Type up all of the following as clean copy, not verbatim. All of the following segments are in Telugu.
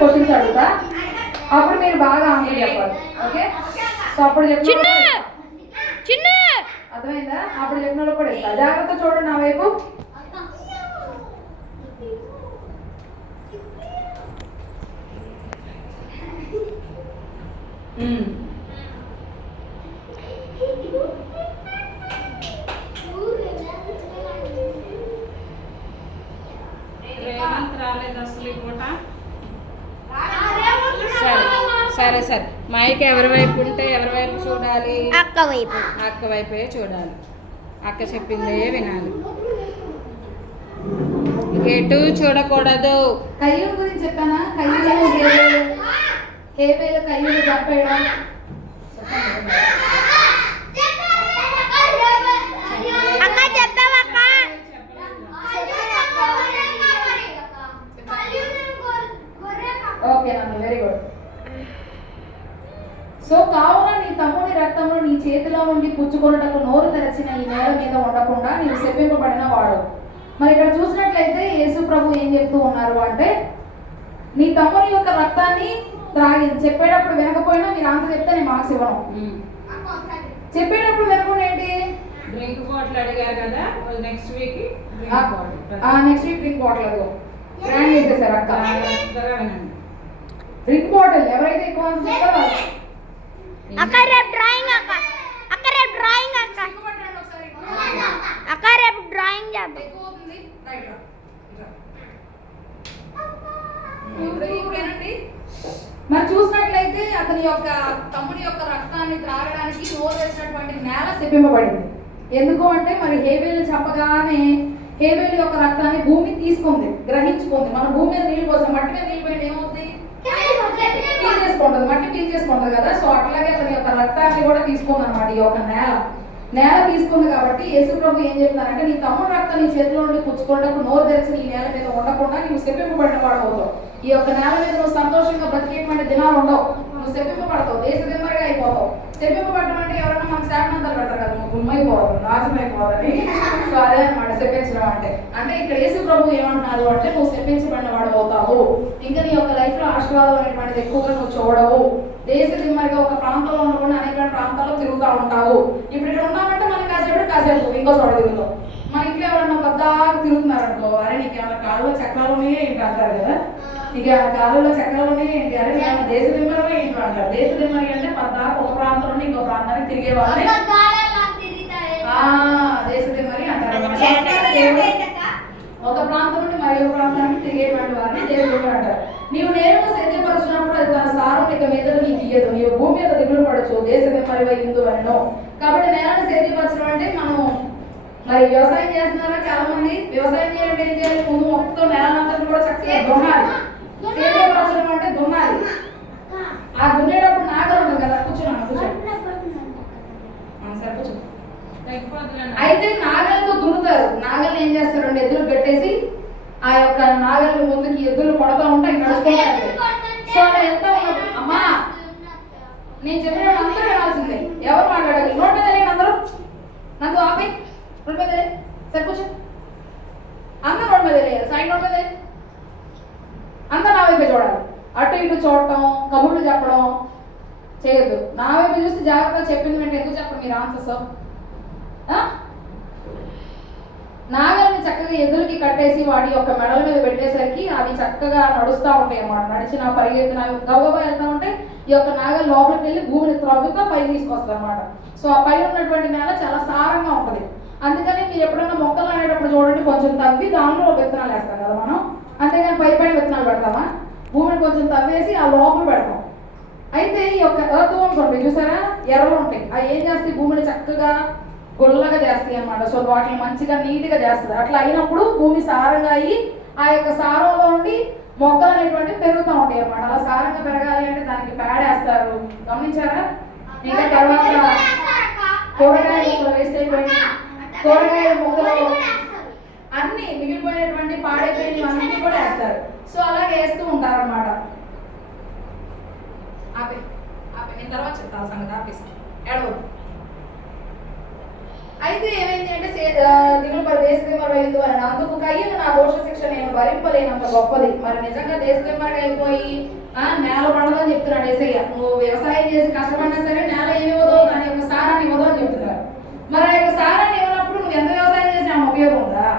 క్వశ్చన్స్ అడుగుతా, అప్పుడు మీరు బాగా ఆన్సర్ చెప్పాలి. ఓకే, సో అప్పుడు చెప్పిన అర్థమైందా? అప్పుడు చెప్పిన వాళ్ళు కూడా ఇస్తా. జాగ్రత్త చూడండి నా వైపు. సరే సరే, మైక్ ఎవరి వైపు ఉంటే ఎవరి వైపు చూడాలి? అక్క వైపు. అక్క వైపే చూడాలి. అక్క చెప్పిందే వినాలి, ఎటు చూడకూడదు. కయ్యూరు గురించి చెప్పానా? కయ్యూరు హేబేలు కయ్యూరు చెప్పేయడం. అక్క చెప్పావక్క. ఓకే నాన్న, వెరీ గుడ్. సో కావున నీ తమ్ముని రక్తమును నీ చేతిలో నుండి పుచ్చుకొనుటకు నోరు తెరచిన ఈ నేల మీద ఉండకుండా నీవు శపింపబడిన వాడు. మరి ఇక్కడ చూసినట్లయితే యేసు ప్రభు ఏం చెప్తూ ఉన్నారు అంటే, నీ తమ్ముని యొక్క రక్తాన్ని త్రాగి చెప్పేటప్పుడు వినకపోయినా మీరు ఆన్సర్ చెప్తే నేను మార్క్స్ ఇవ్వను. చెప్పేటప్పుడు వినకుండా ఏంటి? డ్రింక్ బాటిల్ అడిగారు కదా, next week next week drink bottle అదిగో గ్రాండ్ చేసేసారు అక్క. డ్రింక్ బాటిల్ ఎవరైతే ఎక్కువ ఆన్సర్ చెప్తారో అక్క రేపు డ్రాయింగ్ అక్క. అక్క రేపు డ్రాయింగ్ అక్క. అక్క రేపు డ్రాయింగ్ చేద్దాం. మరి చూసినట్లయితే అతని యొక్క తమ్ముడి యొక్క రక్తాన్ని త్రాగడానికి నోరు వేసినటువంటి నేల శపింపబడింది. ఎందుకు అంటే మరి హేబేలు చెప్పగానే హేబేలు యొక్క రక్తాన్ని భూమి తీసుకుంది, గ్రహించుకుంది. మన భూమి మీద నీళ్ళు కోసం మట్టి మీద నీళ్ళు పోయింది ఏమవుతుంది? పీల్ చేసుకుంటుంది, మట్టి పీల్ చేసుకుంటుంది కదా. సో అట్లాగే అతని యొక్క రక్తాన్ని కూడా తీసుకుంది అనమాట. ఈ యొక్క నేల తీసుకుంది. కాబట్టి యేసు ప్రభు ఏం చెప్తున్నారంటే, నీ తమ్ముడు రక్తం నీ చేతిలో నుండి పుచ్చుకోవడానికి నోరు తెరిచి ఈ నేల మీద ఉండకుండా నువ్వు శపింపబడిన వాడు అవుతావు. ఈ యొక్క నేల మీద నువ్వు సంతోషంగా బ్రతికేటువంటి దినాలు ఉండవు. నువ్వు శపింపబడతావు, దేశ దిమ్మరిగా అయిపోతావు. శపింపబడటం అంటే ఎవరైనా మనకు శాపనంతాలు పెడతారు కదా, నువ్వు గుమ్మైపోవాలి, నాశనమైపోవాలని. సో అదే అనమాట శపించడం అంటే. అంటే ఇక్కడ యేసు ప్రభు ఏమంటున్నారు అంటే, నువ్వు శపించబడిన వాడు అవుతావు. ఇంకా నీ యొక్క లైఫ్ లో ఆశీర్వాదం అనేటువంటిది ఎక్కువగా నువ్వు చూడవు. దేశ దిమ్మరిగా ఒక ప్రాంతంలో ఉండకుండా అనేక ప్రాంతాల్లో తిరుగుతూ ఉంటావు. ఇప్పుడు ఇక్కడ ఉన్నామంటే మనం కాసేపు ఇంకో చోట తిరుగుతాం. మన ఇంట్లో ఎవరన్నా పెద్దగా తిరుగుతున్నారు అనుకో, అరే నీకు ఏమైనా కాళ్ళలో చక్రాలు ఉన్నాయో ఏంటి అంటారు కదా. నీకు ఏమైనా కాళ్ళలో చక్రాలు ఉన్నాయో ఏంటి, అరే నేను దేశ దిమ్మరగా ఏంటి అంటారు. దేశ దిమ్మరి అంటే పెద్దగా ఒక ప్రాంతం నుండి ఇంకో ప్రాంతానికి తిరిగే వాళ్ళని దేశ దిమ్మరి అంటారు. ఒక ప్రాంతం నుండి మరి ఒక ప్రాంతానికి తిరిగేటువంటి వారిని దేశ దిమ్మరి అంటారు. నీవు నేను సేద్యపరుచినప్పుడు అది తన సారం ఇక మీద నీకు ఇయ్యదు, నీవు భూమి మీద దిగులు పడచ్చు, దేశ దిమ్మరివై ఇందు అనో. కాబట్టి నేలను సేద్యపరచడం అంటే మనం మరి వ్యవసాయం చేస్తున్నారా? చాలా మంది వ్యవసాయం చేయాలంటే ఏం చేయాలి? ముందు మొత్తం నేలంతా కూడా చక్కగా దున్నాలి. సేద్యపరచడం అంటే దున్నాలి. ఆ దున్నేటప్పుడు నాగలు ఉంటుంది కదా, కూర్చున్నాను సరే కూర్చో. అయితే నాగలతో దున్నుతారు. నాగల్ని ఏం చేస్తారు అంటే ఎద్దులు పెట్టేసి ఆ యొక్క నాగల్ని ముందుకి ఎద్దులు కొడతా ఉంటాయి, నడుచుకుంటారు. సో అలా ఎంత అమ్మా నేను చెప్పిన అందరూ వినాల్సిందే, ఎవరు మాట్లాడాలి? నోట్ మీద లేని అందరూ నాకు ఆపి నోట్ మీద లే, సరే కూర్చో. అందరూ నోట్ మీద లేదు, సైడ్ నోట్ మీద లేదు, అందరూ నా వైపే చూడాలి. అటు ఇటు చూడటం, కబుర్లు చెప్పడం చేయొద్దు. నా వైపు చూసి జాగ్రత్తగా చెప్పింది వెంటనే ఎందుకు చెప్పండి మీరు ఆన్సర్స్. నాగల్ని చక్కగా ఎద్దులకి కట్టేసి వాడి యొక్క మెడల మీద పెట్టేసరికి అవి చక్కగా నడుస్తూ ఉంటాయి అన్నమాట. నడిచిన పరిగెత్తిన గబగబా వెళ్తూ ఉంటే ఈ యొక్క నాగలు లోపలికి వెళ్ళి భూమిని త్రవ్వుతో పై తీసుకొస్తుంది అనమాట. సో ఆ పైన ఉన్నటువంటి నేల చాలా సారంగా ఉంటుంది. అందుకని మీరు ఎప్పుడైనా మొక్కలు నాడేటప్పుడు చూడండి, కొంచెం తవ్వి దానిలో విత్తనాలు వేస్తాం కదా మనం. అంతేగాని పై విత్తనాలు పెడతామా? భూమిని కొంచెం తవ్వేసి ఆ లోపల పెడతాం. అయితే ఈ యొక్క ఎర్త్ వామ్స్ ఉంటాయి చూసారా, ఎర్రలు ఉంటాయి. అవి ఏం చేస్తాయి? భూమిని చక్కగా గుల్లగా చేస్తాయి అన్నమాట. సో వాటిని మంచిగా నీట్గా చేస్తుంది. అట్లా అయినప్పుడు భూమి సారంగా అయ్యి ఆ యొక్క సారంలో ఉండి మొక్కలు అనేటువంటివి పెరుగుతూ ఉంటాయి అన్నమాట. అలా సారంగా పెరగాలి అంటే దానికి పేడేస్తారు, గమనించారా? ఇంకా తర్వాత కూరగాయ ముక్కలు వేస్ట్ అయిపోయి కూరగాయల ముక్కలు అన్ని మిగిలిపోయినటువంటి పాడైపోయినవి అన్నీ కూడా వేస్తారు. సో అలాగే వేస్తూ ఉంటారు అనమాట. ఆపే ఆపే, నేను తర్వాత చెప్తాను సంగతి. ఆపేసి ఏడవద్దు. అయితే ఏమైంది అంటే దిగులు పడి దేశదిమ్మరు అయింది అని అందుకు కయ్యను నా దోష శిక్ష నేను భరింపలేనంత గొప్పది. మరి నిజంగా దేశదిమ్మరుగా అయిపోయి నేల పడదని చెప్తున్నాడు యేసయ్య. నువ్వు వ్యవసాయం చేసి కష్టపడినా సరే నేల ఏమివ్వదు, దాని యొక్క సారాన్ని ఇవ్వదు అని చెప్తున్నారు. మరి ఆ యొక్క సారాన్ని ఇవ్వనప్పుడు నువ్వు ఎంత వ్యవసాయం చేసినా ఉపయోగం ఉందా?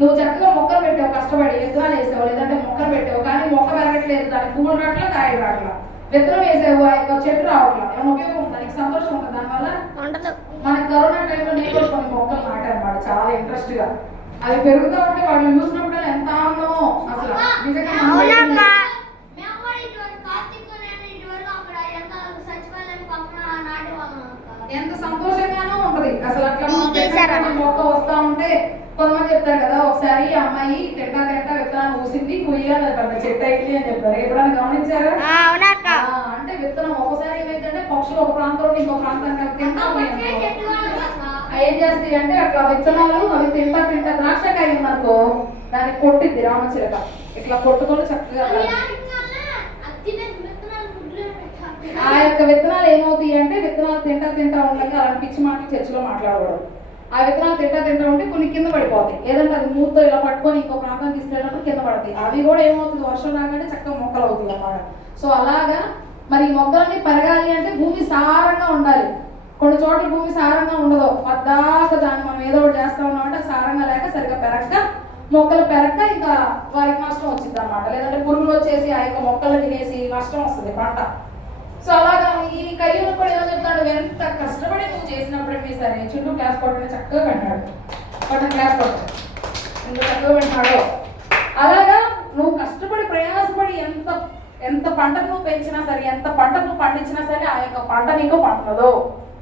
నువ్వు చక్కగా మొక్కలు పెట్టావు, కష్టపడి విత్తనాలు వేసావు, లేదంటే మొక్కలు పెట్టావు, కానీ మొక్క పెరగట్లేదు, దానికి పువ్వులు రాట్లా, కాయలు రాట్లా. విత్తనం వేసావు, ఆ యొక్క చెట్టు రావట్లా, ఏమైనా ఉపయోగం ఉందా? నీకు సంతోషం ఉంటుంది దానివల్ల? మన కరోనా టైంలో నేను కూడా కొన్ని మొక్కలు నాటానమాట చాలా ఇంట్రెస్ట్ గా. అవి పెరుగుతూ ఉంటే వాళ్ళు చూసినప్పుడు ఎంత ఆనందం అసలు నిజంగా. ఎంత సంతోషంగానూ ఉంటది అసలు. అట్లా మొక్క వస్తా ఉంటే కొంతమంది చెప్తారు కదా, ఒకసారి అమ్మాయి తింటా విత్తనాన్ని ఊసింది, కుయ్యగా పెద్ద చెట్టు అయింది అని చెప్తారు. ఎప్పుడైనా గమనించారా? అంటే విత్తనం ఒకసారి ఏమైందంటే పక్షులు ఒక ప్రాంతంలో ఇంకో ప్రాంతానికి తింటా ఏం చేస్తాయి అంటే అట్లా విత్తనాలు అవి తింటా ద్రాక్షకాయ ఉందనుకో దాన్ని కొట్టిద్ది రామచిలక. ఇట్లా కొట్టుకొని చక్కగా ఆ యొక్క విత్తనాలు ఏమవుతాయి అంటే విత్తనాలు తింటా ఉండగా అలాంటి పిచ్చి మాటలు చర్చిలో మాట్లాడకూడదు. ఆ విత్తనాలు తింటా ఉంటే కొన్ని కింద పడిపోతాయి. ఏదంటే అది మూతో ఇలా పట్టుకొని ఇంకో ప్రాంతం తీసుకెళ్ళినప్పుడు కింద పడతాయి. అవి కూడా ఏమవుతుంది, వర్షం రాగానే చక్కగా మొక్కలు అవుతాయి అన్నమాట. సో అలాగా మరి ఈ మొక్కలన్నీ పెరగాలి అంటే భూమి సారంగా ఉండాలి. కొన్ని చోట్ల భూమి సారంగా ఉండదు, పద్దాక దాన్ని మనం ఏదో ఒకటి చేస్తా ఉన్నామంటే సారంగా లేక సరిగ్గా పెరగక మొక్కలు పెరగక ఇంకా వారికి నష్టం వచ్చింది అన్నమాట. లేదంటే పురుగులు వచ్చేసి ఆ యొక్క మొక్కలు తినేసి నష్టం వస్తుంది పంట. సో అలాగా ఈ కయ్యూను కూడా ఏమో చెప్తాడు, ఎంత కష్టపడి నువ్వు చేసినప్పటికీ సరే చుట్టూ క్లాస్ కొట్టని చక్కగా కట్టాడు, క్లాస్ కొట్టాడు ఎంత చక్కగా వింటున్నాడో. అలాగా నువ్వు కష్టపడి ప్రయాసపడి ఎంత పంటను నువ్వు పెంచినా సరే, ఎంత పంట నువ్వు పండించినా సరే ఆ యొక్క పంట నీకు పంటదో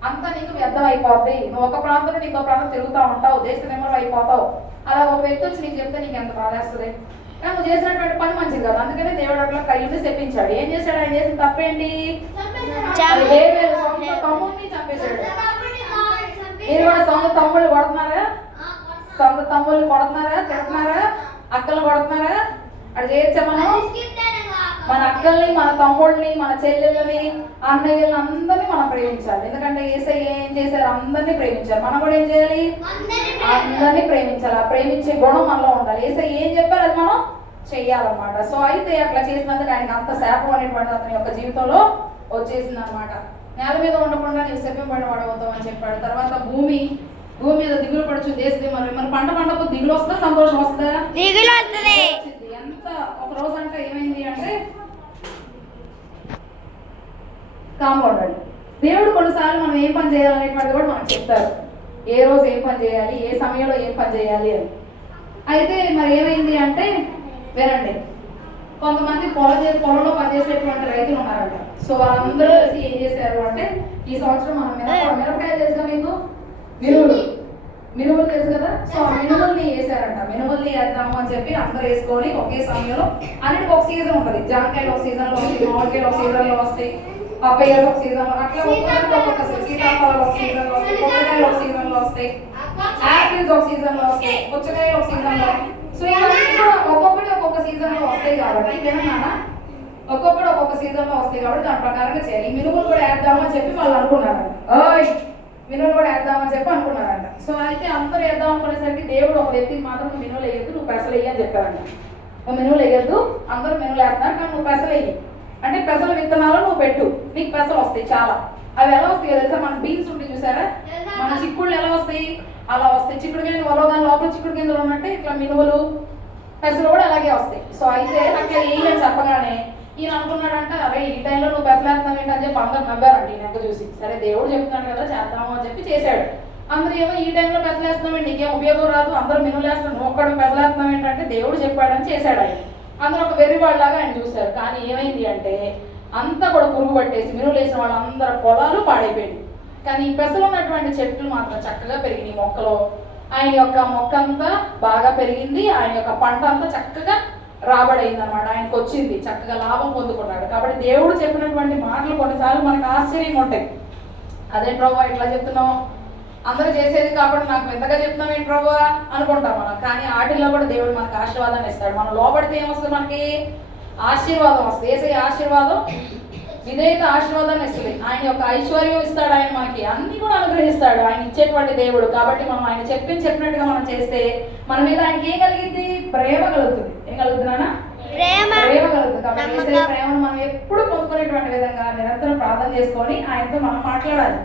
అంత నీకు వ్యర్థం అయిపోద్ది. నువ్వు ఒక ప్రాంతం నుంచి ఇంకో ప్రాంతం తిరుగుతూ ఉంటావు, దేశ నిమ్మలు అయిపోతావు. అలా ఒక వ్యక్తి వచ్చి నీకు చెప్తే నీకు ఎంత బాధేస్తుంది. కానీ నువ్వు చేసినటువంటి పని మంచిది కాదు. అందుకనే దేవుడు అట్లా కయ్యూని చెప్పించాడు. ఏం చేశాడు? ఆయన చేసిన తప్పేంటి? తమ్ముడిని చంపేశాడు. మీరు కూడా సొంత తమ్ముళ్ళు కొడుతున్నారా? సొంత తమ్ముళ్ళు కొడుతున్నారా? తిడుతున్నారా? అక్కలు కొడుతున్నారా? అది చేయొచ్చా మనం? మన అక్కల్ని, మన తమ్ముళ్ళని, మన చెల్లెళ్ళని, అన్నయ్యలని అందరినీ మనం ప్రేమించాలి. ఎందుకంటే యేసయ్య ఏం చేశారు? అందరినీ ప్రేమించారు. మనం కూడా ఏం చేయాలి? అందరినీ ప్రేమించాలి. ఆ ప్రేమించే గుణం మనలో ఉండాలి. యేసయ్య ఏం చెప్పారు అది మనం చెయ్యాలన్నమాట. సో అయితే అట్లా చేసినందుకు ఆయనకి అంత శాపం అనేటువంటి అతని యొక్క జీవితంలో వచ్చేసింది అనమాట. నేల మీద ఉండకుండా నీవు శపింపబడిన వాడవుతావు అని చెప్పాడు. తర్వాత భూమి మీద దిగులు పడుచు దేశది. మరి పంట పండకు దిగులు వస్తుందా, సంతోషం వస్తుందా? ఎంత ఒక రోజు అంటే ఏమైంది అంటే కాంపౌండ్ దేవుడు కొన్నిసార్లు మనం ఏం పని చేయాలనేటువంటిది కూడా మనకు చెప్తారు. ఏ రోజు ఏం పని చేయాలి, ఏ సమయంలో ఏం పని చేయాలి అని. అయితే మరి ఏమైంది అంటే వినండి, కొంతమంది పొలంలో పనిచేసేటువంటి రైతులు ఉన్నారంట. సో వాళ్ళందరూ ఏం చేశారు అంటే ఈ సంవత్సరం మనం మిరపకాయలు తెలుసుగా మీకు, మినుములు తెలుసు కదా. సో మినుముల్ని వేసారంట. మినుముల్ని వేద్దాము అని చెప్పి అందరూ వేసుకొని ఒకే సమయంలో అన్నిటికి ఒక సీజన్ ఉంటుంది. జామకాయలు ఒక సీజన్లో వస్తాయి, మామిడికాయలు ఒక సీజన్లో వస్తాయి, పప్పయ్యలు ఒక సీజన్లో, అట్లా ఒక్కొక్క సీతాఫలాలు ఒక సీజన్లో వస్తాయి, పుచ్చకాయలు ఒక సీజన్లో వస్తాయి, యాపిల్స్ ఒక సీజన్లో వస్తాయి, పుచ్చకాయలు ఒక సీజన్లో. సో ఇవన్నీ కూడా ఒక్కొక్కటి ఒక్కొక్క సీజన్లో వస్తాయి కాబట్టి వినన్నా ఒక్కొక్కటి ఒక్కొక్క సీజన్లో వస్తాయి కాబట్టి దాని ప్రకారంగా చేయాలి. మినుములు కూడా వేద్దాము అని చెప్పి వాళ్ళు అనుకున్నారు. మినుములు కూడా వేద్దామని చెప్పి అనుకున్నారంట. సో అయితే అందరూ వేద్దాం అనుకునేసరికి దేవుడు ఒక వ్యక్తికి మాత్రం నువ్వు మినుములు వేయద్దు, నువ్వు పెసలు వేయి అని చెప్పారంట. నువ్వు మినుములు వేయద్దు, అందరూ మినుములు వేస్తున్నారు కానీ నువ్వు పెసలు వేయి అంటే పెసల విత్తనాలు నువ్వు పెట్టు, నీకు పెసలు వస్తాయి చాలా. అవి ఎలా వస్తాయి తెలుసా? మన బీన్స్ ఉంటాయి చూసారా, మన చిక్కుళ్ళు ఎలా వస్తాయి అలా వస్తాయి. చిక్కుడు గింజలు వలవగానే లోపల చిక్కుడు గింజలు ఉన్నట్టే ఇట్లా మినుములు పెసలు కూడా అలాగే వస్తాయి. సో అయితే అట్లా వేయని చెప్పగానే ఈయన అనుకున్నాడంట, అరే ఈ టైంలో నువ్వు పెసలేస్తావు ఏంటి అని చెప్పి అందరు నవ్వారండి ఈయన చూసి. సరే దేవుడు చెప్తున్నాడు కదా చేద్దాము అని చెప్పి చేశాడు. అందరూ ఏమో ఈ టైంలో పెసలేస్తున్నావు నీకేం ఉపయోగం రాదు, అందరూ మినుములేస్తాను నువ్వు ఒక్కడు పెసలేస్తున్నావు ఏంటంటే దేవుడు చెప్పాడని చేశాడు ఆయన. అందరూ ఒక వెర్రివాళ్ళలాగా ఆయన చూశారు. కానీ ఏమైంది అంటే అంతా కూడా పురుగు పట్టేసి మినుములు వేసిన వాళ్ళందరూ పొలాలు పాడైపోయింది. కానీ ఈ పెసలు ఉన్నటువంటి చెట్లు మాత్రం చక్కగా పెరిగినాయి మొక్కలో. ఆయన యొక్క మొక్క అంతా బాగా పెరిగింది, ఆయన యొక్క పంట అంతా చక్కగా రాబడైంది అనమాట. ఆయనకు వచ్చింది, చక్కగా లాభం పొందుకున్నాడు. కాబట్టి దేవుడు చెప్పినటువంటి మాటలు కొన్నిసార్లు మనకు ఆశ్చర్యంగా ఉంటాయి. అదే ప్రభు ఇట్లా చెప్తున్నావు, అందరూ చేసేది కాబట్టి నాకు ఎంతగా చెప్తున్నావు ఏంటి ప్రభు అనుకుంటాం మనం. కానీ వాటిల్లో కూడా దేవుడు మనకు ఆశీర్వాదాన్ని ఇస్తాడు. మనం లోపడితే ఏమొస్తుంది? మనకి ఆశీర్వాదం వస్తుంది. వేసే ఆశీర్వాదం విధేయత ఆశీర్వాదాన్ని ఇస్తుంది. ఆయన యొక్క ఐశ్వర్యం ఇస్తాడు, ఆయన మనకి అన్ని కూడా అనుగ్రహిస్తాడు, ఆయన ఇచ్చేటువంటి దేవుడు. కాబట్టి మనం ఆయన చెప్పినట్టుగా మనం చేస్తే మన మీద ఆయనకి ఏం కలిగింది? ప్రేమ కలుగుతుంది. ఏం కలుగుతున్నానా? ప్రేమ కలుగుతుంది. కాబట్టి యేసయ్య ప్రేమను మనం ఎప్పుడు పొందుకునేటువంటి విధంగా నిరంతరం ప్రార్థన చేసుకొని ఆయనతో మనం మాట్లాడాలి.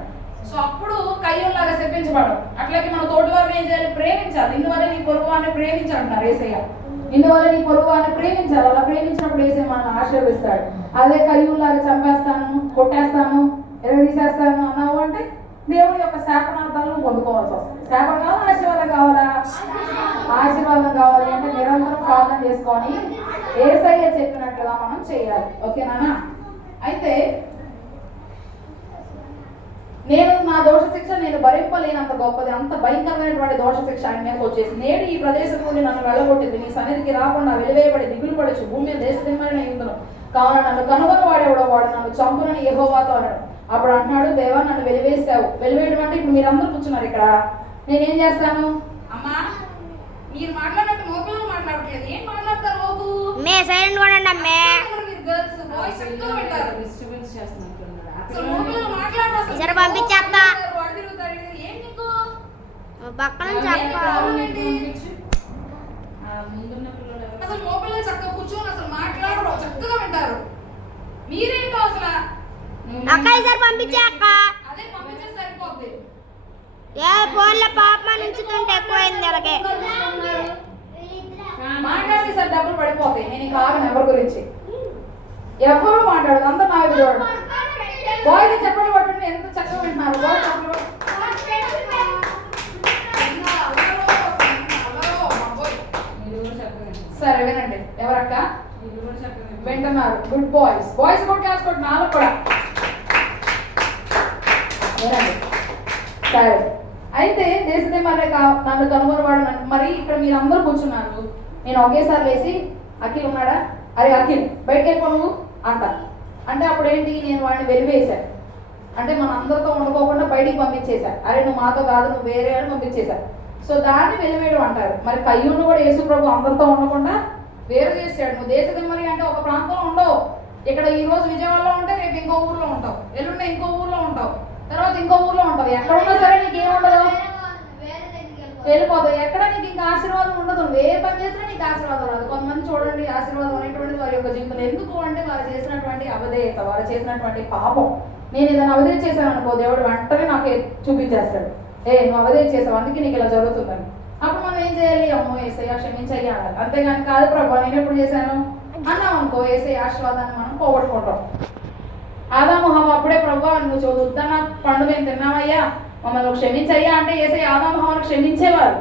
సో అప్పుడు కయ్యూలాగా శపించబడడం. అట్లాగే మన తోటి వారిని ఏం చేయాలి? ప్రేమించాలి. ఇందువల్ల నీ పొరుగు వారిని ప్రేమించాలంటున్నారు యేసయ్య. ఇందువల్ల నీ పొరుగు వారిని ప్రేమించాలి. అలా ప్రేమించినప్పుడు యేసయ్య మనల్ని ఆశీర్వదిస్తాడు. అదే కయ్యూలాగా చంపేస్తాను, కొట్టేస్తాను, ఎరగదీసేస్తాను అన్నావు అంటే దేవుని యొక్క శాపనార్థాలను పొందుకోవాల్సి వస్తుంది. శాపం కావాలా? ఆశీర్వాదం కావాలా? ఆశీర్వాదం కావాలి అంటే నిరంతరం ప్రార్థన చేసుకొని యేసయ్య చెప్పినట్లుగా మనం చేయాలి. ఓకేనా? అయితే నేను నా దోష శిక్ష నేను భరింపలేనంత గొప్పది, అంత భయంకరమైనటువంటి దోష శిక్ష ఆయన మీదకి వచ్చేసి నేడు ఈ ప్రదేశం నుండి నన్ను వెళ్ళగొట్టింది. నీ సన్నిధికి రాకుండా వెలివేయబడి దిగులు పడచ్చు, భూమి మీద దేశదిమ్మని ఇందును కావున నన్ను కనుగొని వాడేవాడో వాడు నన్ను చంపునని యెహోవాతో అన్నాడు. అప్పుడు అంటున్నాడు, దేవా నన్ను వెలివేసావు. వెలివేయడం అంటే ఇప్పుడు మీరందరూ కూర్చున్నారు ఇక్కడ, నేనేం చేస్తాను? అమ్మా మీరు మాట్లాడినట్టు మోపిల్లలు మాట్లాడట్లేదు. ఏం మాట్లాడతారు? ఓపు మే సైలెంట్ ఉండండి అమ్మే. మీరు గర్ల్స్ బాయ్స్ ఎక్కువ పెట్టారు. డిస్టర్బెన్స్ చేస్తున్నట్టున్నారు. అసలు మోపిల్లలు మాట్లాడరు. అసలు సరే పంపించేస్తా. వాడు తిరుగుతాడు. ఏం నీకు పక్కన చెప్ప ప్రాబ్లం ఏంటి? ముందున్న పిల్లలు ఎవరు? అసలు మోపిల్లలు చక్కగా కూర్చొని అసలు మాట్లాడరు, చక్కగా వింటారు. మీరేంటో అసలు అక్క ఈసారి పంపించే అక్క. అదే పంపించే సరిపోద్ది. ఏ ఫోన్లో పాప నుంచుతుంటే ఎక్కువైంది అలాగే. మాట్లాడితే సార్ డబ్బులు పడిపోతాయి. నేను ఇంకా ఆగను ఎవరి గురించి. ఎవరు మాట్లాడదు, అంతా నా వైపు చూడండి. బాయ్స్ చెప్పండి పట్టండి, ఎంత చక్కగా వింటున్నారు. బాయ్స్ మీరు కూడా చెప్పండి. సరే వినండి. ఎవరక్క మీరు కూడా చెప్పండి. వింటున్నారు? Good boys. బాయ్స్ కూడా క్లాస్ కొట్టి నాలుగు కూడా వినండి. సరే అయితే దేశదే మరి నన్ను కనుగొనవాడు మరి ఇక్కడ మీరు అందరూ కూర్చున్నారు. నేను ఒకేసారి లేచి అఖిల్ ఉన్నాడా? అరే అఖిల్ బయటకు వెళ్ళిపో నువ్వు అంట. అంటే అప్పుడు ఏంటి? నేను వాడిని వెలివేశాను. అంటే మన అందరితో వండుకోకుండా బయటికి పంపించేశాను. అరే నువ్వు మాతో కాదు, నువ్వు వేరే అని పంపించేశాను. సో దాన్ని వెలివేయడం అంటారు. మరి కయ్యూను కూడా యేసు ప్రభు అందరితో ఉండకుండా వేరు చేశాడు. నువ్వు దేశదిమ్మరి అంటే ఒక ప్రాంతంలో ఉండవు. ఇక్కడ ఈ రోజు విజయవాడలో ఉంటే రేపు ఇంకో ఊర్లో ఉంటావు, ఎల్లుండి ఇంకో ఊర్లో ఉంటావు, తర్వాత ఇంకో ఊర్లో ఉంటావు. ఎక్కడ ఉన్నా సరే నీకు ఏముండదు, వెళ్ళిపోతావు. ఎక్కడ నీకు ఇంకా ఆశీర్వాదం ఉండదు. నువ్వు ఏ పని చేసినా నీకు ఆశీర్వాదం రాదు. కొంతమంది చూడండి ఆశీర్వాదం అనేటువంటిది వారి యొక్క జీవితంలో. ఎందుకు అంటే వారు చేసినటువంటి అవిధేయత, వారు చేసినటువంటి పాపం. నేను ఏదైనా అవిధేయ చేశాను అనుకో, దేవుడు వెంటనే నాకు చూపించేస్తాడు, నువ్వు అవిధేయ చేసావు అందుకే నీకు ఇలా జరుగుతుందని. అప్పుడు మనం ఏం చేయాలి? అమ్మో యేసయ్య క్షమించయ్యా అనాలి. అంతేగాని కాదు ప్రభు నేను ఎప్పుడు చేశాను అన్నాం అనుకో, యేసయ్య ఆశీర్వాదాన్ని మనం పోగొట్టుకుంటాం. ఆదాము హవ్వ అప్పుడే ప్రభు నువ్వు చూద్దాన పండు మేము తిన్నామయ్యా, మమ్మల్ని క్షమించయ్యా అంటే యేసయ్య ఆదాము హవ్వను క్షమించేవారు.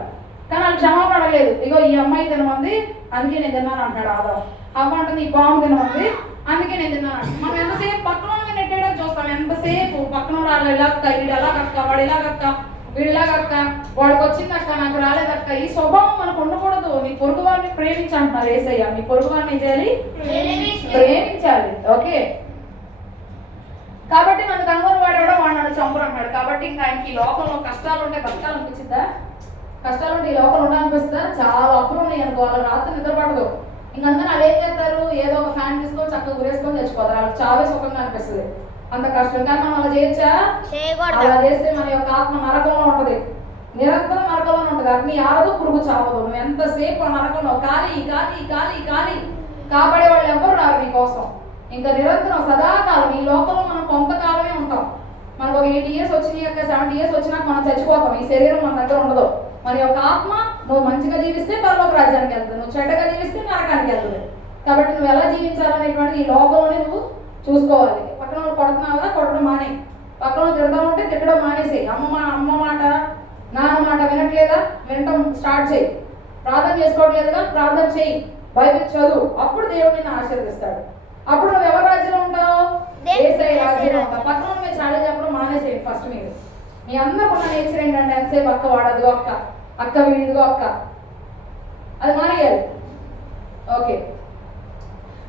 కానీ వాళ్ళు క్షమాపణ అడగలేదు. ఇగో ఈ అమ్మాయి తినమంది అందుకే నేను తిన్నాను అంటాడు ఆదాము. హవ్వ అంటుంది ఈ పాము తినమంది అందుకే నేను తిన్నాను అంట. మనం ఎంతసేపు పక్కన నెట్టేయడానికి చూస్తాం. ఎంతసేపు పక్కన వాళ్ళు ఇలాగక్క, వీడు ఎలాగక్క, వాడు ఇలాగక్క, వీడు ఇలాగక్క, వాడికి వచ్చిందక్క, నాకు రాలేదక్క. ఈ స్వభావం మనకు ఉండకూడదు. నీ పొరుగు వారిని ప్రేమించంటున్నారు యేసయ్య. నీ పొరుగు వారిని ఏం చేయాలి? ప్రేమించాలి. ఓకే. కాబట్టి నన్ను కనుగొని వాడేవాడో వాడు నన్ను చంపురు అంటాడు. కాబట్టి ఇంకా ఆయనకి ఈ లోకంలో కష్టాలు ఉంటే బతకాలి అనిపించిందా? కష్టాలు ఉంటే ఈ లోకంలో ఉండాలనిపిస్తుందా? చాలా అప్పులు ఉన్నాయి అనుకో, వాళ్ళు రాత్రి నిద్రపడదు. ఇంకంతా వాళ్ళు ఏం చేస్తారు? ఏదో ఒక ఫ్యాన్ తీసుకొని చక్కగా గురేసుకొని తెచ్చిపోతారు. వాళ్ళకి చావే సుఖంగా అనిపిస్తుంది, అంత కష్టం. కానీ మనం అలా చేయొచ్చా? అలా చేస్తే మన యొక్క ఆత్మ నరకంలో ఉంటది, నిరంతరం నరకంలో ఉంటది. అగ్ని ఆరదు, పురుగు చావదు. నువ్వు ఎంతసేపు ఆ నరకంలో కాలి కాలి కాలి కాలి కాపాడే వాళ్ళు ఎవరు రారు నీ కోసం. ఇంకా నిరంతరం సదాకాలం ఈ లోకంలో మనం కొంతకాలమే ఉంటాం. మనకు ఒక 8 years వచ్చినాక 70 years వచ్చినాక మనం చచ్చిపోతాం. ఈ శరీరం మన దగ్గర ఉండదు. మరి యొక్క ఆత్మ నువ్వు మంచిగా జీవిస్తే పరలోక రాజ్యానికి వెళ్తుంది, నువ్వు చెడ్డగా జీవిస్తే నరకానికి వెళ్తుంది. కాబట్టి నువ్వు ఎలా జీవించాలనేటువంటి ఈ లోకంలోనే నువ్వు చూసుకోవాలి. పక్కన వాళ్ళు కొడుతున్నావా? కొట్టడం మానే. పక్కన తిడతా ఉంటే తిట్టడం మానేసి, అమ్మ మాట నాన్న మాట వినట్లేదా? వినటం స్టార్ట్ చేయి. ప్రార్థన చేసుకోవట్లేదుగా? ప్రార్థన చేయి. బైబిల్ చదువు. అప్పుడు దేవుడు నిన్ను ఆశీర్వదిస్తాడు. అప్పుడు నువ్వు ఎవరి రాజ్యంలో ఉంటావు? యేసయ్య రాజ్యంలో ఉంటావు. పక్కన మీరు చాలా చెప్పడం మానేసేయండి. ఫస్ట్ మీరు మీ అందరికున్న నేచర్ ఏంటంటే ఎంతసేపు అక్క వాడదుగో అక్క, అక్క వీడిదిగో అక్క, అది మానేయాలి. ఓకే.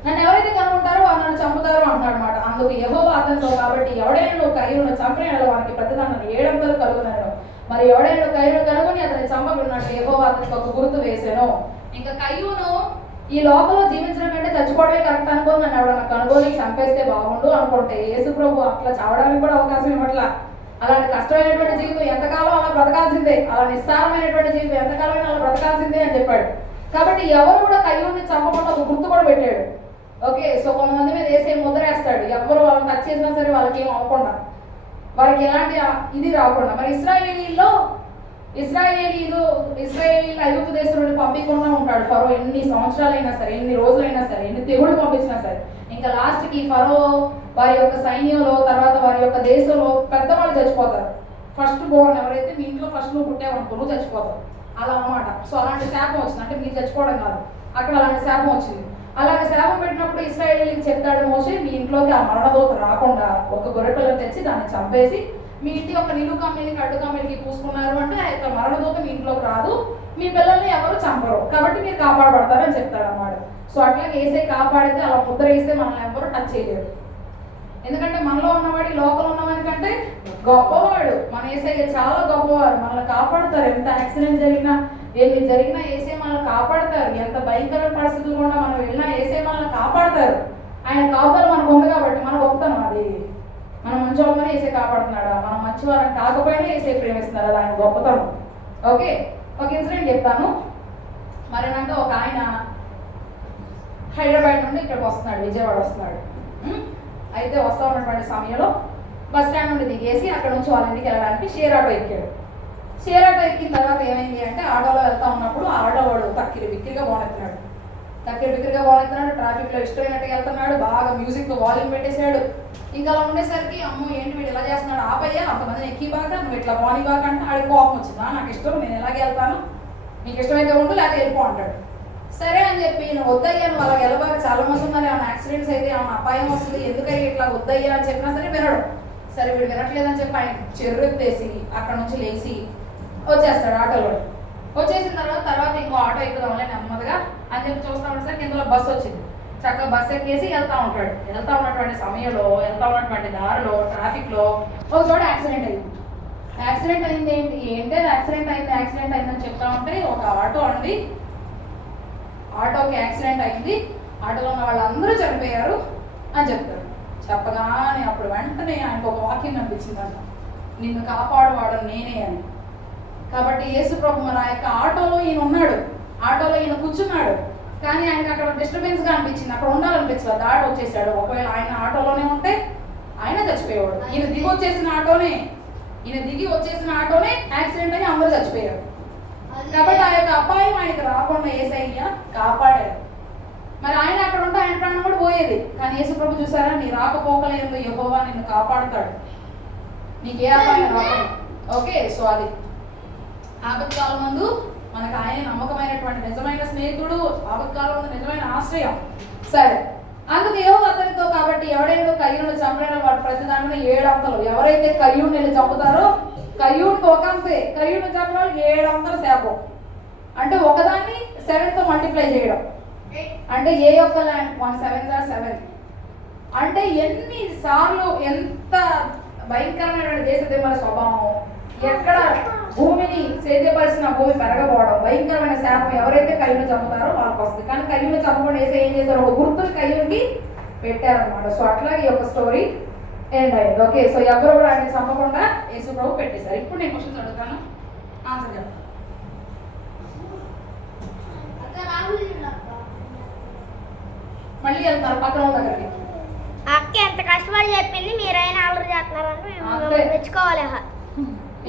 నన్ను ఎవరైతే కనుకుంటారో వాళ్ళు నన్ను చంపుతారో అంటాడు అనమాట. అందుకు యెహోవా అతనితో, కాబట్టి ఎవడైనా నువ్వు కయ్యూను చంపిన వానికి ప్రతిదాన్ని 700 కలుగునను. మరి ఎవడైనా నువ్వు కయ్యూను కనుగొని అతని చంపకున్నట్టు యెహోవా అతనికి ఒక గుర్తు వేసాను. ఇంకా కయ్యూను ఈ లోకంలో జీవించడం కంటే చచ్చిపోవడమే కరెక్ట్ అనుకో, నన్ను ఎవడన్నా కనుగొని చంపేస్తే బాగుండు అనుకుంటే యేసు ప్రభు అట్లా చావడానికి కూడా అవకాశం ఇవ్వట్లా. అలాంటి కష్టమైనటువంటి జీవితం ఎంతకాలం అలా బ్రతకాల్సిందే, అలా నిస్సారమైనటువంటి జీవితం ఎంతకాలం అలా బ్రతకాల్సిందే అని చెప్పాడు. కాబట్టి ఎవరు కూడా కయ్యూని చంపకుండా ఒక గుర్తు కూడా పెట్టాడు. ఓకే, సో కొంతమంది మీద వేసే ముద్ర వేస్తాడు, ఎవరు వాళ్ళని టచ్ చేసినా సరే వాళ్ళకి ఏం అవ్వకుండా, వారికి ఎలాంటి ఇది రాకుండా. మరి ఇశ్రాయేలీలు ఐగుప్తు దేశం నుండి పంపించకుండా ఉంటాడు ఫరో. ఎన్ని సంవత్సరాలైనా సరే, ఎన్ని రోజులైనా సరే, ఎన్ని తెగుళ్ళు పంపించినా సరే, ఇంకా లాస్ట్కి ఫరో వారి యొక్క సైన్యంలో, తర్వాత వారి యొక్క దేశంలో పెద్దవాళ్ళు చచ్చిపోతారు. ఫస్ట్ బోర్న్ ఎవరైతే, మీ ఇంట్లో ఫస్ట్ నువ్వు పుట్టావనుకో నువ్వు చచ్చిపోతావు, అలా అన్నమాట. సో అలాంటి శాపం వచ్చింది, అంటే మీరు చచ్చిపోవడం కాదు, అక్కడ అలాంటి శాపం వచ్చింది. అలాగే శాపం పెట్టినప్పుడు ఇశ్రాయేలీకి చెప్తాడు మోషే, మీ ఇంట్లోకి ఆ మరణదూత రాకుండా ఒక గొర్రెపిల్లని తెచ్చి దాన్ని చంపేసి మీ ఇంటి యొక్క నిలువు కమ్మినికి అడ్డు కమ్మినికి పూసుకున్నారు అంటే ఆ యొక్క మరణదూత మీ ఇంట్లోకి రాదు, మీ పిల్లల్ని ఎవరు చంపరు, కాబట్టి మీరు కాపాడబడతారని చెప్తాడు అన్నమాట. సో అట్లాగే వేసే కాపాడితే అలా ముద్ర వేస్తే మనల్ని ఎవరు టచ్ చేయలేరు. ఎందుకంటే మనలో ఉన్నవాడి లోపల ఉన్నవాడి కంటే గొప్పవాడు. మన ఏసయ్య చాలా గొప్పవారు, మనల్ని కాపాడుతారు. ఎంత యాక్సిడెంట్ జరిగినా ఏమి జరిగినా ఏసే మనల్ని కాపాడుతారు. ఎంత భయంకరమైన పరిస్థితులు కూడా మనం వెళ్ళినా ఏసే మనల్ని కాపాడుతారు. ఆయన కాపుదల మనకు ఉంది కాబట్టి మన గొప్పతనం అది. మనం మంచివాళ్ళని ఏసే కాపాడుతున్నాడా, మనం మంచివాళ్ళని కాకపోయినా ఏసే ప్రేమిస్తున్నారు, అది ఆయన గొప్పతనం. ఓకే, ఒక ఇన్సిడెంట్ చెప్తాను. మరేనంటే ఒక ఆయన హైదరాబాద్ నుండి ఇక్కడికి వస్తున్నాడు, విజయవాడ వస్తున్నాడు. అయితే వస్తూ ఉన్నటువంటి సమయంలో బస్ స్టాండ్ నుండి దిగేసి అక్కడ నుంచి వాళ్ళ ఇంటికి వెళ్ళడానికి షేర్ ఆటో ఎక్కాడు. షేర్ ఆటో ఎక్కిన తర్వాత ఏమైంది అంటే ఆటోలో వెళ్తా ఉన్నప్పుడు ఆటో వాడు బిక్కిరిగా బాగున్నాడు. ట్రాఫిక్లో ఇష్టమైనట్టుగా వెళ్తున్నాడు, బాగా మ్యూజిక్ వాల్యూమ్ పెట్టేశాడు. ఇంకా అలా ఉండేసరికి అమ్మో ఏంటి వీడు ఇలా చేస్తున్నాడు, ఆపయ్యా అంతమందిని ఎక్కి బాక నువ్వు ఇట్లా బాని బాక అంటే ఆడికి కోపం వచ్చిందా, నాకు ఇష్టం, నేను ఎలాగే వెళ్తాను, నీకు ఇష్టమైతే ఉండు లేకపోతే వెళ్ళిపో అంటాడు. సరే అని చెప్పి నువ్వు వద్దయ్యా, నువ్వు అలా వెళ్ళబాక, చాలా మంది ఉన్నారు, ఏమైనా యాక్సిడెంట్స్ అయితే ఏమైనా అపాయం వస్తుంది, ఎందుకయ్యా ఇట్లా వద్దయ్యా అని చెప్పినా సరే వినడు. సరే వీడు వినట్లేదని చెప్పి ఆయన చెర్రెత్తేసి అక్కడ నుంచి లేచి వచ్చేస్తాడు ఆటోలో. వచ్చేసిన తర్వాత ఇంకో ఆటో ఎక్కుదాంలే నెమ్మదిగా అని చెప్పి చూస్తూ ఉండేసరికి ఇందులో బస్సు వచ్చింది. చక్కగా బస్సు ఎక్కేసి వెళ్తూ ఉంటాడు. వెళ్తూ ఉన్నటువంటి సమయంలో, వెళ్తూ ఉన్నటువంటి దారిలో ట్రాఫిక్లో ఒక చోట యాక్సిడెంట్ అయింది. యాక్సిడెంట్ అయింది ఏంటి యాక్సిడెంట్ అయిందని చెప్తా ఉంటే ఒక ఆటో అండి, ఆటోకి యాక్సిడెంట్ అయింది, ఆటోలో ఉన్న వాళ్ళందరూ చనిపోయారు అని చెప్తారు. చెప్పగానే అప్పుడు వెంటనే ఆయనకు ఒక వాక్యం అనిపించిందంట, నిన్ను కాపాడువాడు నేనే అని. కాబట్టి యేసు ప్రభు మన యొక్క ఆటోలో ఈయన ఉన్నాడు, ఆటోలో ఈయన కూర్చున్నాడు, కానీ ఆయనకు అక్కడ డిస్టర్బెన్స్గా అనిపించింది, అక్కడ ఉండాలనిపించలేదు, దాటి వచ్చేసాడు. ఒకవేళ ఆయన ఆటోలోనే ఉంటే ఆయన చచ్చిపోయేవాడు. ఈయన దిగి వచ్చేసిన ఆటోనే యాక్సిడెంట్ అయ్యి అందరూ చచ్చిపోయారు. కాబట్టి ఆ యొక్క అపాయం ఆయనకు రాకుండా యేసయ్య కాపాడారు. మరి ఆయన అక్కడ ఉంటే ఆయన ప్రాణం కూడా పోయేది. కానీ యేసు ప్రభు చూసారా, నీ రాకపోకలేదు యెహోవా నిన్ను కాపాడుతాడు, నీకు ఏ అపాయం రాకుండా. ఓకే, సో అది ఆపత్కాలం ముందు మనకు ఆయన నమ్మకమైనటువంటి నిజమైన స్నేహితుడు, ఆపత్కాలం ముందు నిజమైన ఆశ్రయం. సరే, అందుకు యెహోవా అతనితో, కాబట్టి ఎవడైనా కయ్యూను చంపిన వాడు ప్రతి దాంట్లో 7 అంతలు. ఎవరైతే కయ్యూని చంపుతారో కయ్యూనికి ఒక అంతే, కయ్యూని చంపిన వాళ్ళకి 7 అంతలు శాపం. అంటే ఒకదాన్ని 7తో మల్టిప్లై చేయడం, అంటే ఏ యొక్క ల్యాండ్ 1 7 7, అంటే ఎన్నిసార్లు ఎంత భయంకరమైన దేశదిమ్మల స్వభావం, ఎక్కడ భూమిని సేద్యపరిచిన భూమి పెరగబోవడం, భయంకరమైన శాపం ఎవరైతే కయ్యూని చంపుతారో వాళ్ళకి వస్తుంది. కానీ కయ్యూని చంపకుండా వేసే ఏం చేశారు, ఒక గుర్తుని కయ్యూనికి పెట్టారనమాట. సో అట్లాగే ఈ యొక్క స్టోరీ ఎండ్ అయింది. ఓకే, సో ఎవరు కూడా ఆయన చంపకుండా యేసు ప్రభు పెట్టేశారు. ఇప్పుడు నేను క్వశ్చన్స్ అడుగుతాను, ఆన్సర్ చెప్పండి. మళ్ళీ వెళ్తారు పక్కన దగ్గరికి. అక్క ఎంత కష్టపడి చెప్పింది, మీరైనా ఆర్డర్ చేస్తున్నారని మెచ్చుకోవాలి.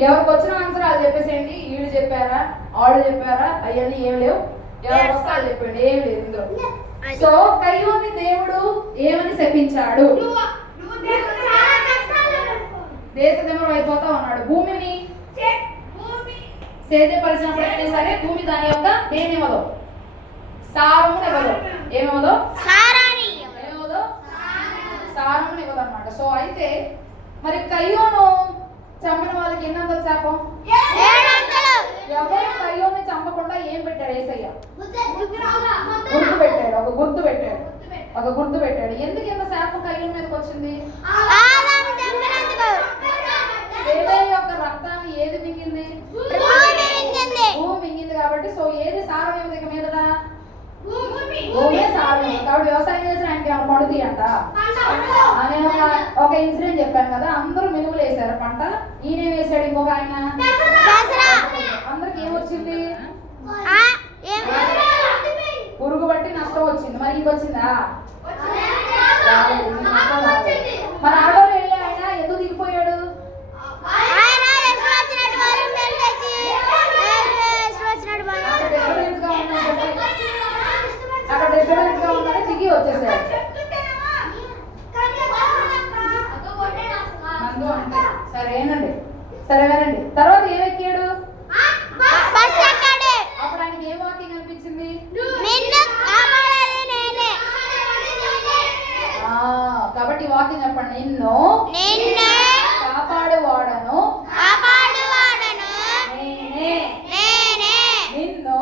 ఎవరికి వచ్చిన ఆన్సర్ వాళ్ళు చెప్పేసేయండి. వీళ్ళు చెప్పారా, ఆడు చెప్పారా, అవన్నీ ఏం లేవు, ఎవరికి వస్తే వాళ్ళు చెప్పండి, ఏం లేదు ఇందులో. సో కయ్యూని దేవుడు ఏమని శపించాడు, దేశదిమ్మం అయిపోతా ఉన్నాడు. భూమిని సేద్యపరిచినప్పుడైనా సరే భూమి దాని యొక్క దేనివ్వదు, సారమును ఇవ్వదు. ఏమివ్వదు? ఏమివ్వదు? సారమును ఇవ్వదు అనమాట. సో అయితే మరి కయ్యూను చంపిన వాళ్ళకి ఎన్ని అంతలు శాపం? 7 అంతలు. ఎవరు కయ్యూని చంపకుండా ఏం పెట్టాడు యేసయ్య? గుర్తు పెట్టాడు, ఒక గుర్తు పెట్టాడు. ఎందుకు ఎంత శాపం కయ్యూని మీదకి వచ్చింది? హేబెలు యొక్క రక్తాన్ని ఏది మింగింది? భూమి మింగింది. కాబట్టి సో ఏది సారం ఇవ్వదు ఇక మీదట? భూమి సారం కాబట్టి వ్యవసాయం చేసిన ఆయనకి ఏమైనా పండుతాయి అంట. నేను ఒక ఇన్సిడెంట్ చెప్పాను కదా, అందరూ మినుములు వేసారు పంట, ఈయన వేసాడు ఇంకొక ఆయన, అందరికి ఏమొచ్చింది? పురుగు బట్టి నష్టం వచ్చింది. మరి ఇంక వచ్చిందా? మన ఆడోళ్ళు వెళ్ళి ఆయన ఎందుకు దిగిపోయాడు? అక్కడ డిస్టర్బెన్స్ గా ఉందని దిగి వచ్చేసాడు. మందు అంటే సరేనండి, సరేనండి. తర్వాత ఏమెక్కాడు? అప్పుడు ఆయనకి ఏ వాక్యం అనిపించింది? కాబట్టి వాక్యం చెప్పండి. నిన్ను కాపాడువాడను నేనే, నిన్ను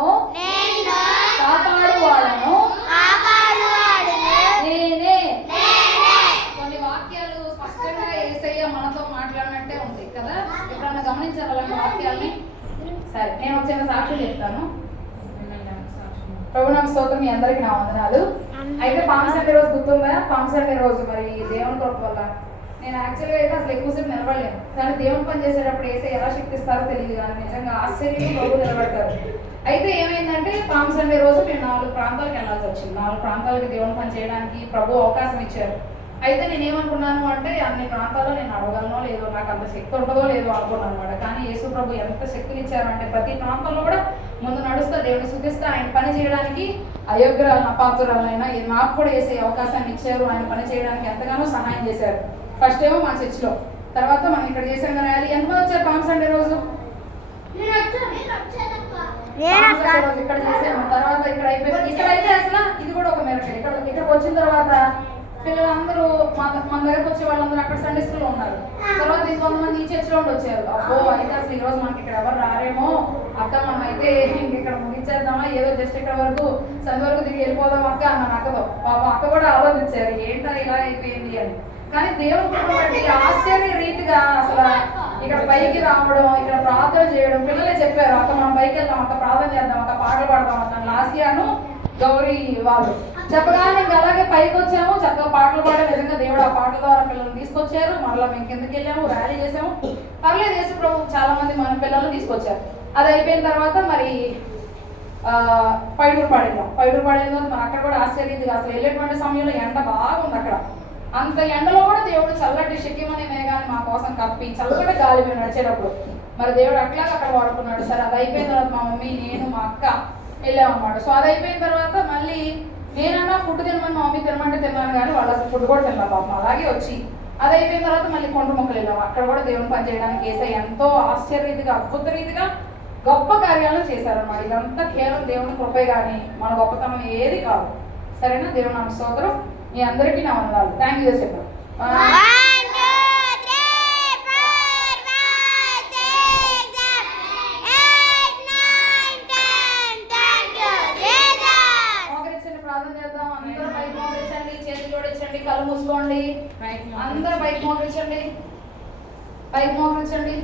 కాపాడువాడను నేనే. కొన్ని వాక్యాలు స్పష్టంగా యేసయ్య మనతో మాట్లాడినట్టే ఉంది కదా. ఎప్పుడన్నా గమనించారు అలాంటి వాక్యాలని? సరే, నేను ఒక చిన్న సాక్ష్యం చెప్తాను. ప్రభు నామ స్తోత్రం. మీ అందరికి నా వందనాలు. అయితే పామ్ సండే రోజు గుర్తుందా? పామ్ సండే రోజు మరి దేవుని కృప వల్ల నేను యాక్చువల్గా అయితే అసలు ఎక్కువసేపు నిలబడలేను, కానీ దేవుని పని చేసేటప్పుడు వేసే ఎలా శక్తిస్తారో తెలియదు, కానీ నిజంగా ఆశ్చర్యంగా ప్రభు నిలబడతారు. అయితే ఏమైందంటే పామ్ సండే రోజు మేము 4 ప్రాంతాలకు వెళ్ళాల్సి వచ్చింది. 4 ప్రాంతాలకి దేవుని పని చేయడానికి ప్రభు అవకాశం ఇచ్చారు. అయితే నేనేమనుకున్నాను అంటే అన్ని ప్రాంతాల్లో నేను అడగలనో లేదో, నాకు అంత శక్తి ఉంటుందో లేదో అనుకున్నాను అనమాట. కానీ యేసు ప్రభు ఎంత శక్తిని ఇచ్చారంటే ప్రతి ప్రాంతంలో కూడా ముందు నడుస్తా దేవుని శుద్ధిస్తా ఆయన పని చేయడానికి అయోగ్యురాలను అపాత్రురాలైనా నాకు కూడా వేసే అవకాశాన్ని ఇచ్చారు. ఆయన పని చేయడానికి ఎంతగానో సహాయం చేశారు. ఫస్ట్ ఏమో మా చర్చిలో, తర్వాత మనం ఇక్కడ చేసాం కదా. ఎంతమంది వచ్చారు పామ్ సండే రోజు? ఇక్కడ చేసాము. తర్వాత ఇక్కడ అయిపోయింది. ఇక్కడైతే అసలు ఇది కూడా ఒక మెరకల్. ఇక్కడికి వచ్చిన తర్వాత పిల్లలందరూ మన దగ్గరకు వచ్చే వాళ్ళందరూ అక్కడ సండే స్కూల్లో ఉన్నారు. తర్వాత ఇంకొంతమంది ఈ చర్చిలో వచ్చారు. అబ్బో, అయితే అసలు ఈ రోజు మనకి ఇక్కడ ఎవరు రారేమో, అక్క మనం అయితే ఇక్కడ ముగించేద్దామా, ఏదో జస్ట్ ఇక్కడ వరకు సండే వరకు దిగి వెళ్ళిపోదాం అక్క అన్నాను అక్కతో. పాపం అక్క కూడా ఆలోచించారు ఏంటో ఇలా అయిపోయింది అని. కానీ దేవుడు బట్టి ఆశ్చర్య రీతిగా అసలు ఇక్కడ పైకి రావడం, ఇక్కడ ప్రార్థన చేయడం, పిల్లలే చెప్పారు అక్క మనం పైకి వెళ్దాం అక్క, ప్రార్థన చేద్దాం అక్క, పాటలు పాడదాం అక్క. లాస్యాను గౌరీ వాళ్ళు చెప్పగానే ఇంకా అలాగే పైకి వచ్చాము, చక్కగా పాటలు పాడే. నిజంగా దేవుడు ఆ పాటల ద్వారా పిల్లల్ని తీసుకొచ్చారు. మరలా మేము కిందకి వెళ్ళాము, ర్యాలీ చేసాము. పర్లేదు, యేసు ప్రభు చాలా మంది మన పిల్లల్ని తీసుకొచ్చారు. అది అయిపోయిన తర్వాత మరి పైడూరు పాడేద్దాం. మరి అక్కడ కూడా ఆశ్చర్యంగా అసలు వెళ్ళేటువంటి సమయంలో ఎండ బాగుంది అక్కడ. అంత ఎండలో కూడా దేవుడు చల్లటి శక్యమనే మేఘాన్ని మా కోసం కప్పి చల్లటి గాలి మేము నడిచేటప్పుడు మరి దేవుడు అట్లాగా అక్కడ వాడుకున్నాడు. సరే, అది అయిపోయిన తర్వాత మా మమ్మీ, నేను, మా అక్క వెళ్ళామన్నమాట. సో అది అయిపోయిన తర్వాత మళ్ళీ నేనన్నా ఫుడ్ తినమని మా మమ్మీ తినమంటే తిన్నాను, కానీ వాళ్ళు అసలు ఫుడ్ కూడా తిన్నా పాపం. అలాగే వచ్చి అది అయిపోయిన తర్వాత మళ్ళీ కొండ మొక్కలు వెళ్ళాము. అక్కడ కూడా దేవుని పని చేయడానికి యేసయ్య ఎంతో ఆశ్చర్యరీతిగా అద్భుత రీతిగా గొప్ప కార్యాలను చేశారన్నమాట. ఇదంతా కేవలం దేవుని కృపే కానీ మన గొప్పతనం ఏది కాదు. సరేనా? దేవుని నామ స్తోత్రం. మీ అందరికీ నా వందనాలు. థ్యాంక్ యూ చెప్పాను. కళ్ళు మూసుకోండి. అందరూ పైకి మోకరించండి, పైకి మోకరించండి.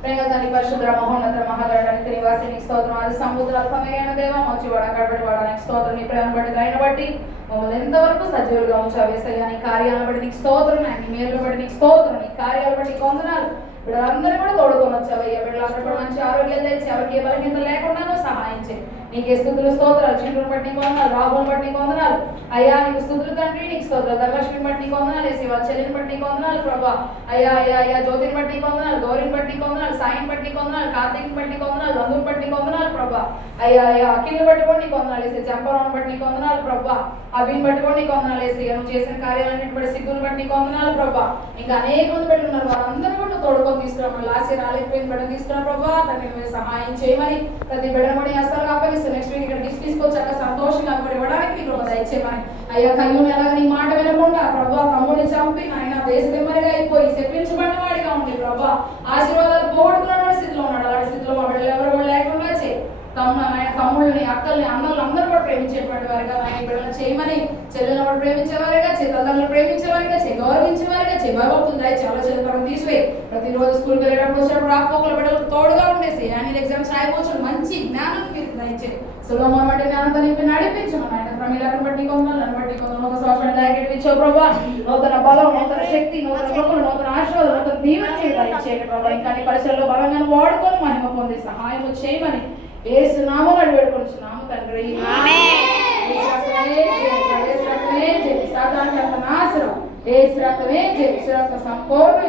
ప్రేమ తండ్రి, పరిశుద్ధ మహోన్నత మహాగణానికి నివాసి నీ స్తోత్రం. అది సముద్రాత్మకమైన దేవ మంచి వాడ కడబడి వాడడానికి స్తోత్రం. నీ ప్రేమ బట్టి దయన బట్టి మమ్మల్ని ఎంతవరకు సజీవులుగా ఉంచావు యేసయ్యా. నీ కార్యాలను బట్టి నీకు స్తోత్రం, నీ మేలు బట్టి నీకు స్తోత్రం, నీ కార్యాలు బట్టి నీకు వందనాలు. వీళ్ళందరూ కూడా తోడుకొని వచ్చావయ్యా. వీళ్ళందరూ కూడా మంచి ఆరోగ్యం తెచ్చి ఎవరికి ఏ బలహీనత లేకుండానో సహాయం చేయి. నీకే స్తుతులు స్తోత్రాలు. చింటూరు బట్టి నీకు వందనాలు, రాహుల్ బట్టి నీకు వందనాలు అయ్యా. నీకు స్తుతులు తండ్రి, నీకు స్తోత్రాలు. ధనలక్ష్మి బట్టి నీకు వందనాలు, వేసి వాళ్ళ చెల్లిని బట్టి నీకు వందనాలు ప్రభా. అయ్యా అయ్యా అయ్యా జ్యోతిని బట్టి నీకు వందనాలు, గౌరిని బట్టి నీకు వందనాలు, సాయిని బట్టి నీకు వందనాలు, కార్తీక్ని బట్టి నీకు వందనాలు, రంగుని బట్టి నీకు వందనాలు ప్రభా. అయ్యా అయ్యా అఖిల్ని బట్టి కూడా నీకు వందనాలు, వేసి చంపరావుని బట్టి నీకు వందనాలు ప్రభా. అభిని బట్టి కూడా నీకు వందనాలు, వేసి నువ్వు చేసిన కార్యాలన్నింటి బట్టి సిద్ధుని బట్టి నీకు వందనాలు ప్రభా. ఇంకా అనేక మంది బట్టి ఉన్నారు, వారందరూ కూడా నువ్వు తోడుకొని తీసుకున్నావు. లాస్ట్ రాలేకపోయిన బిడ్డ తీసుకున్నా ప్రభా. దాన్ని మీరు సహాయం చేయమని ప్రతి బిడ్డను కూడా అసలు అప్పగిస్తూ నెక్స్ట్ వీక్ ఇక్కడ గిఫ్ట్ తీసుకొచ్చాక సంతోషంగా అక్కడ ఇవ్వడానికి నీకు దయచేయమని. అయ్యా కయ్యూని ఎలాగ నీ మాట వినకుండా ప్రభా తమ్ముడిని చంపి ఆయన దేశ దిమ్మరిగా అయిపోయి చెప్పించబడిన వాడిగా ఉంది ప్రభా. ఆశీర్వాదాలు పోగొట్టుకున్న స్థితిలో ఉన్నాడు. అలాంటి స్థితిలో మా బిడ్డలు ఎవరు కూడా లేకుండా చేయి. తమ్ముళ్ళని అక్కల్ని అన్నలు అందరూ కూడా ప్రేమించేటువంటి వారిగా నాయన బిడ్డలను చేయమని, చెల్లెలను కూడా ప్రేమించేవారిగా, తల్లిదండ్రులను ప్రేమించేవారిగా, గౌరవించేవారిగా, భయభక్తులు దయ చాలా చిన్నతనం తీసివేయి. ప్రతిరోజు స్కూల్కి వెళ్ళేటప్పుడు వచ్చేటప్పుడు రాకపోకల బిడ్డలకు తోడుగా ఉండేసి యాన్యువల్ ఎగ్జామ్స్ రాయవచ్చు మంచి జ్ఞానం మీరు దయచే సులభం బట్టి జ్ఞానంతో నింపి నడిపించు ఆయన ప్రమీలను బట్టి కొందరు నన్ను బట్టి కొందరు నూతన సంవత్సరం దాకెట్ ఇచ్చో ప్రభా, నూతన బలం, నూతన శక్తి, నూతన కృపలు, నూతన ఆశీర్వాదం, నూతన దీవెన దయచేయండి ప్రభా. ఇంకా నీ పరిసరలో బలంగా వాడుకొని మహిమ పొంది సహాయం చేయమని యేసు నామములో వేడుకొనుచున్నాము తండ్రి. సాధారణ నాశనం ఏ శ్రద్ధమే సంపూర్ణ